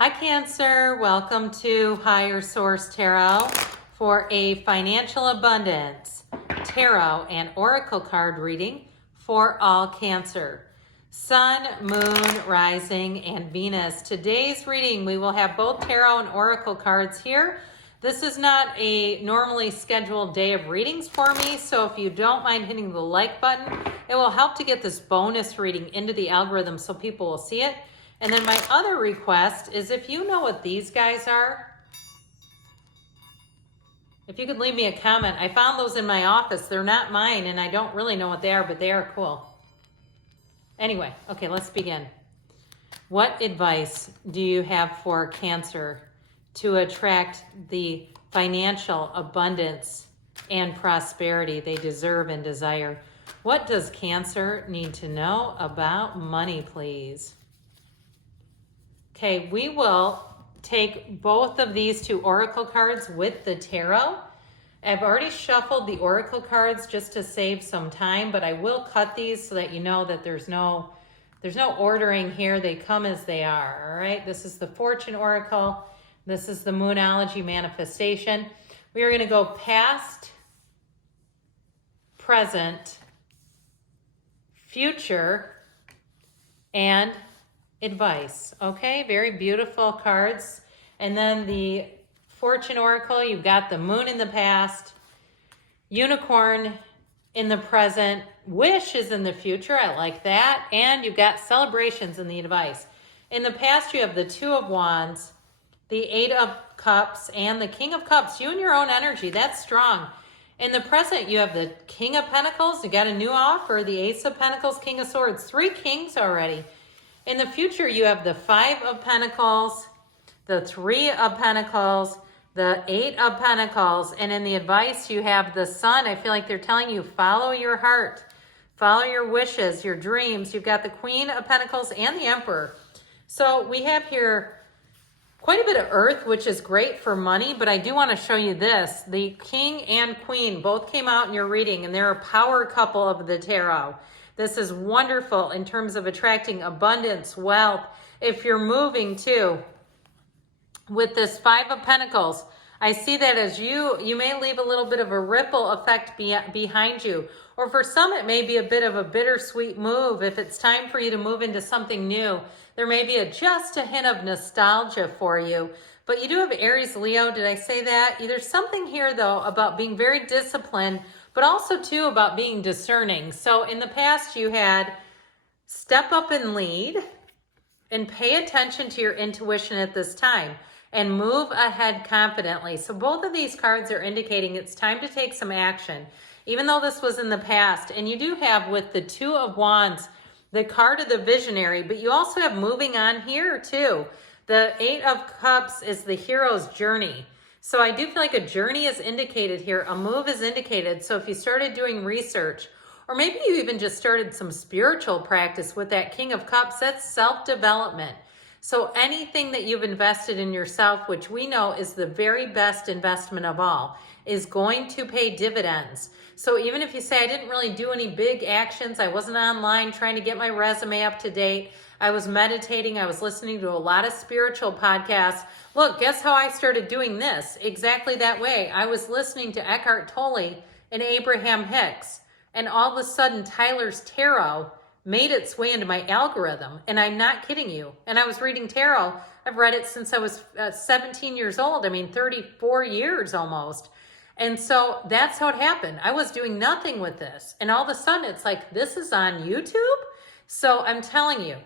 Hi Cancer, welcome to Higher Source Tarot for a financial abundance tarot and oracle card reading for all Cancer. Sun, Moon, Rising, and Venus. Today's reading, we will have both tarot and oracle cards here. This is not a normally scheduled day of readings for me, so if you don't mind hitting the like button, it will help to get this bonus reading into the algorithm so people will see it. And then my other request is if you know what these guys are, if you could leave me a comment. I found those in my office. They're not mine, and I don't really know what they are, but they are cool. Anyway, okay, let's begin. What advice do you have for Cancer to attract the financial abundance and prosperity they deserve and desire? What does Cancer need to know about money, please? Okay, we will take both of these two oracle cards with the tarot. I've already shuffled the oracle cards just to save some time, but I will cut these so that you know that there's no ordering here. They come as they are, all right? This is the Fortune Oracle. This is the Moonology Manifestation. We are going to go past, present, future, and advice. Okay, very beautiful cards. And then the Fortune Oracle, you've got the Moon in the past, Unicorn in the present, Wish is in the future, I like that, and you've got Celebrations in the advice. In the past, you have the Two of Wands, the Eight of Cups, and the King of Cups. You and your own energy, that's strong. In the present, you have the King of Pentacles, you got a new offer, the Ace of Pentacles, King of Swords, 3 kings already. In the future, you have the 5 of Pentacles, the 3 of Pentacles, the 8 of Pentacles, and in the advice, you have the Sun. I feel like they're telling you, follow your heart, follow your wishes, your dreams. You've got the Queen of Pentacles and the Emperor. So we have here quite a bit of Earth, which is great for money, but I do want to show you this. The King and Queen both came out in your reading, and they're a power couple of the tarot. This is wonderful in terms of attracting abundance, wealth. If you're moving too, with this 5 of Pentacles, I see that as you may leave a little bit of a ripple effect behind you. Or for some, it may be a bit of a bittersweet move. If it's time for you to move into something new, there may be just a hint of nostalgia for you. But you do have Aries, Leo. Did I say that? There's something here, though, about being very disciplined, but also, too, about being discerning. So in the past, you had step up and lead and pay attention to your intuition at this time and move ahead confidently. So both of these cards are indicating it's time to take some action, even though this was in the past. And you do have, with the 2 of Wands, the card of the visionary, but you also have moving on here, too. The 8 of Cups is the hero's journey. So I do feel like a journey is indicated here. A move is indicated. So if you started doing research, or maybe you even just started some spiritual practice with that King of Cups, that's self-development. So anything that you've invested in yourself, which we know is the very best investment of all, is going to pay dividends. So even if you say, I didn't really do any big actions, I wasn't online trying to get my resume up to date, I was meditating, I was listening to a lot of spiritual podcasts. Look, guess how I started doing this? Exactly that way. I was listening to Eckhart Tolle and Abraham Hicks, and all of a sudden Tyler's Tarot made its way into my algorithm, and I'm not kidding you. And I was reading tarot. I've read it since I was 17 years old. 34 years almost. And so that's how it happened. I was doing nothing with this, and all of a sudden it's like, this is on YouTube? So I'm telling you,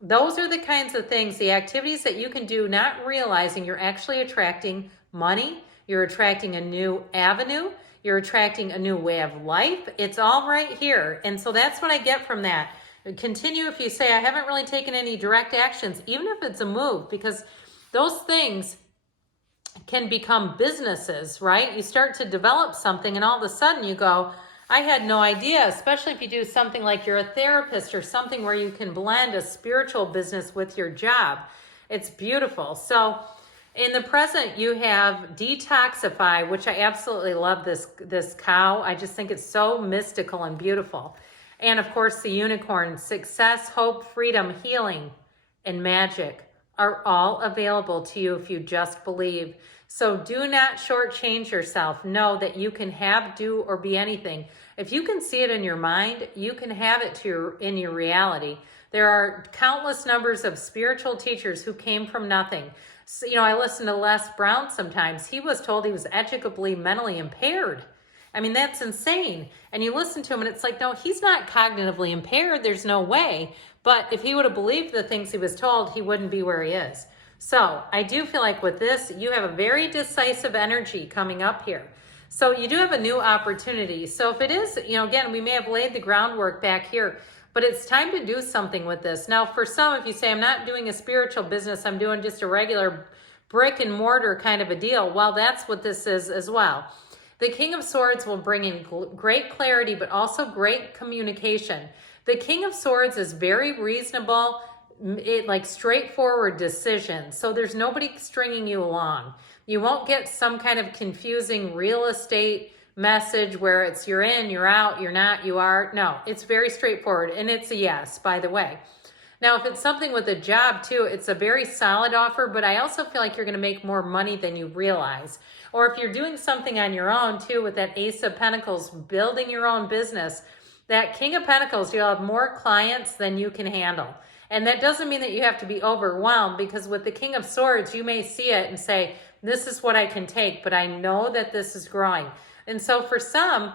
those are the kinds of things, the activities that you can do not realizing you're actually attracting money, you're attracting a new avenue, you're attracting a new way of life. It's all right here. And so that's what I get from that. Continue if you say, I haven't really taken any direct actions, even if it's a move, because those things can become businesses, right? You start to develop something and all of a sudden you go, I had no idea, especially if you do something like you're a therapist or something where you can blend a spiritual business with your job. It's beautiful. So in the present, you have Detoxify, which I absolutely love this cow. I just think it's so mystical and beautiful. And of course, the Unicorn, success, hope, freedom, healing, and magic are all available to you if you just believe. So do not shortchange yourself. Know that you can have, do, or be anything. If you can see it in your mind, you can have it in your reality. There are countless numbers of spiritual teachers who came from nothing. So, I listen to Les Brown sometimes. He was told he was educably mentally impaired. I mean, that's insane. And you listen to him and it's like, no, he's not cognitively impaired. There's no way. But if he would have believed the things he was told, he wouldn't be where he is. So I do feel like with this, you have a very decisive energy coming up here. So you do have a new opportunity. So if it is, again, we may have laid the groundwork back here, but it's time to do something with this. Now, for some, if you say, I'm not doing a spiritual business, I'm doing just a regular brick and mortar kind of a deal, well, that's what this is as well. The King of Swords will bring in great clarity, but also great communication. The King of Swords is very reasonable, like straightforward decisions. So there's nobody stringing you along. You won't get some kind of confusing real estate message where it's you're in, you're out, you're not, you are. No, it's very straightforward. And it's a yes, by the way. Now, if it's something with a job too, it's a very solid offer, but I also feel like you're going to make more money than you realize. Or if you're doing something on your own too with that Ace of Pentacles, building your own business, that King of Pentacles, you'll have more clients than you can handle. And that doesn't mean that you have to be overwhelmed, because with the King of Swords, you may see it and say, this is what I can take, but I know that this is growing. And so for some,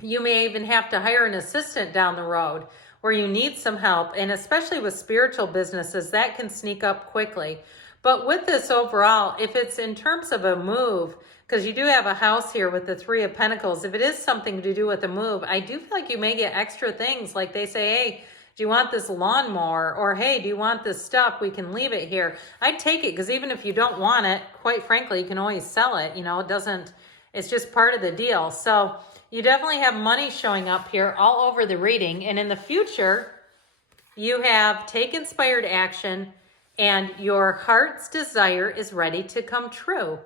you may even have to hire an assistant down the road where you need some help. And especially with spiritual businesses, that can sneak up quickly. But with this overall, if it's in terms of a move, because you do have a house here with the Three of Pentacles, if it is something to do with a move, I do feel like you may get extra things. Like they say, hey, do you want this lawnmower? Or, hey, do you want this stuff? We can leave it here. I'd take it, because even if you don't want it, quite frankly, you can always sell it. It's just part of the deal. So you definitely have money showing up here all over the reading. And in the future, you have take inspired action and your heart's desire is ready to come true.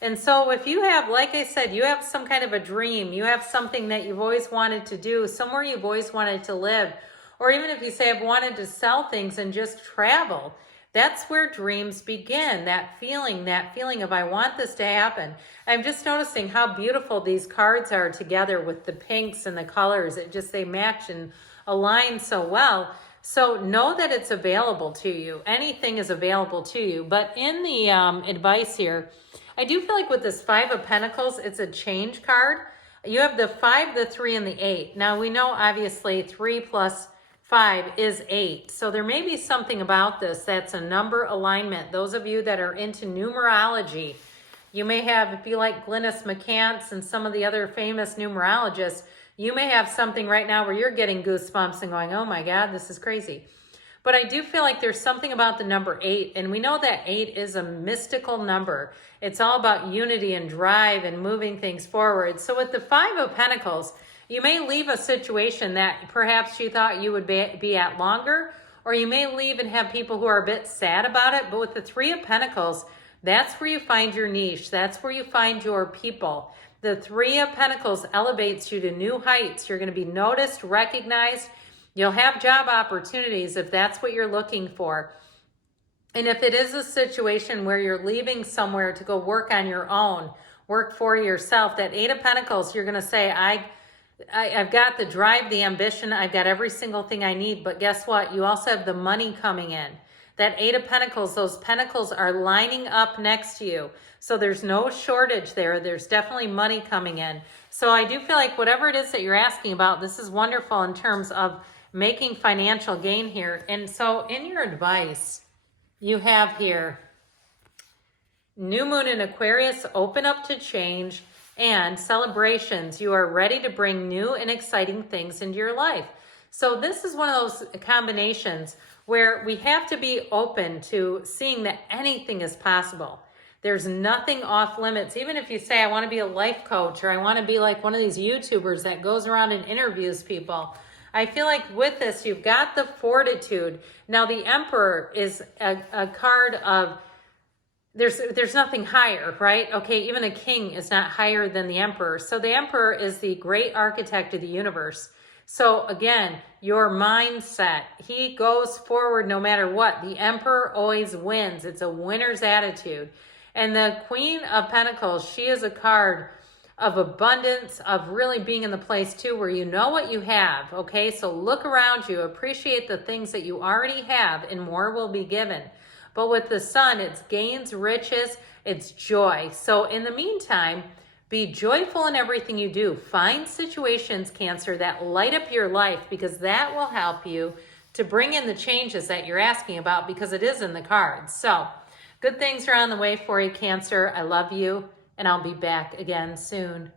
And so if you have, like I said, you have some kind of a dream, you have something that you've always wanted to do, somewhere you've always wanted to live, or even if you say, I've wanted to sell things and just travel, that's where dreams begin. That feeling of, I want this to happen. I'm just noticing how beautiful these cards are together with the pinks and the colors. They match and align so well. So know that it's available to you. Anything is available to you. But in the advice here, I do feel like with this Five of Pentacles, it's a change card. You have the 5, the 3, and the 8. Now we know obviously 3 plus 5 is 8. So there may be something about this that's a number alignment. Those of you that are into numerology, you may have, if you like Glynis McCants and some of the other famous numerologists, you may have something right now where you're getting goosebumps and going, oh my God, this is crazy. But I do feel like there's something about the number 8, and we know that 8 is a mystical number. It's all about unity and drive and moving things forward. So with the 5 of Pentacles, you may leave a situation that perhaps you thought you would be at longer, or you may leave and have people who are a bit sad about it. But with the 3 of Pentacles, that's where you find your niche. That's where you find your people. The 3 of Pentacles elevates you to new heights. You're going to be noticed, recognized. You'll have job opportunities if that's what you're looking for. And if it is a situation where you're leaving somewhere to go work on your own, work for yourself, that 8 of Pentacles, you're going to say, I've got the drive, the ambition, I've got every single thing I need. But guess what? You also have the money coming in. That 8 of Pentacles, those pentacles are lining up next to you. So there's no shortage there. There's definitely money coming in. So I do feel like whatever it is that you're asking about, this is wonderful in terms of making financial gain here. And so in your advice, you have here, new moon in Aquarius, open up to change and celebrations. You are ready to bring new and exciting things into your life. So this is one of those combinations where we have to be open to seeing that anything is possible. There's nothing off limits. Even if you say, I want to be a life coach, or I want to be like one of these YouTubers that goes around and interviews people. I feel like with this, you've got the fortitude. Now the Emperor is a card of, there's nothing higher, right? Okay, even a king is not higher than the Emperor. So the Emperor is the great architect of the universe. So again, your mindset, he goes forward no matter what. The Emperor always wins. It's a winner's attitude. And the Queen of Pentacles, she is a card of abundance, of really being in the place too where you know what you have, okay? So look around you, appreciate the things that you already have, and more will be given. But with the Sun, it's gains, riches, it's joy. So in the meantime, be joyful in everything you do. Find situations, Cancer, that light up your life, because that will help you to bring in the changes that you're asking about, because it is in the cards. So good things are on the way for you, Cancer. I love you, and I'll be back again soon.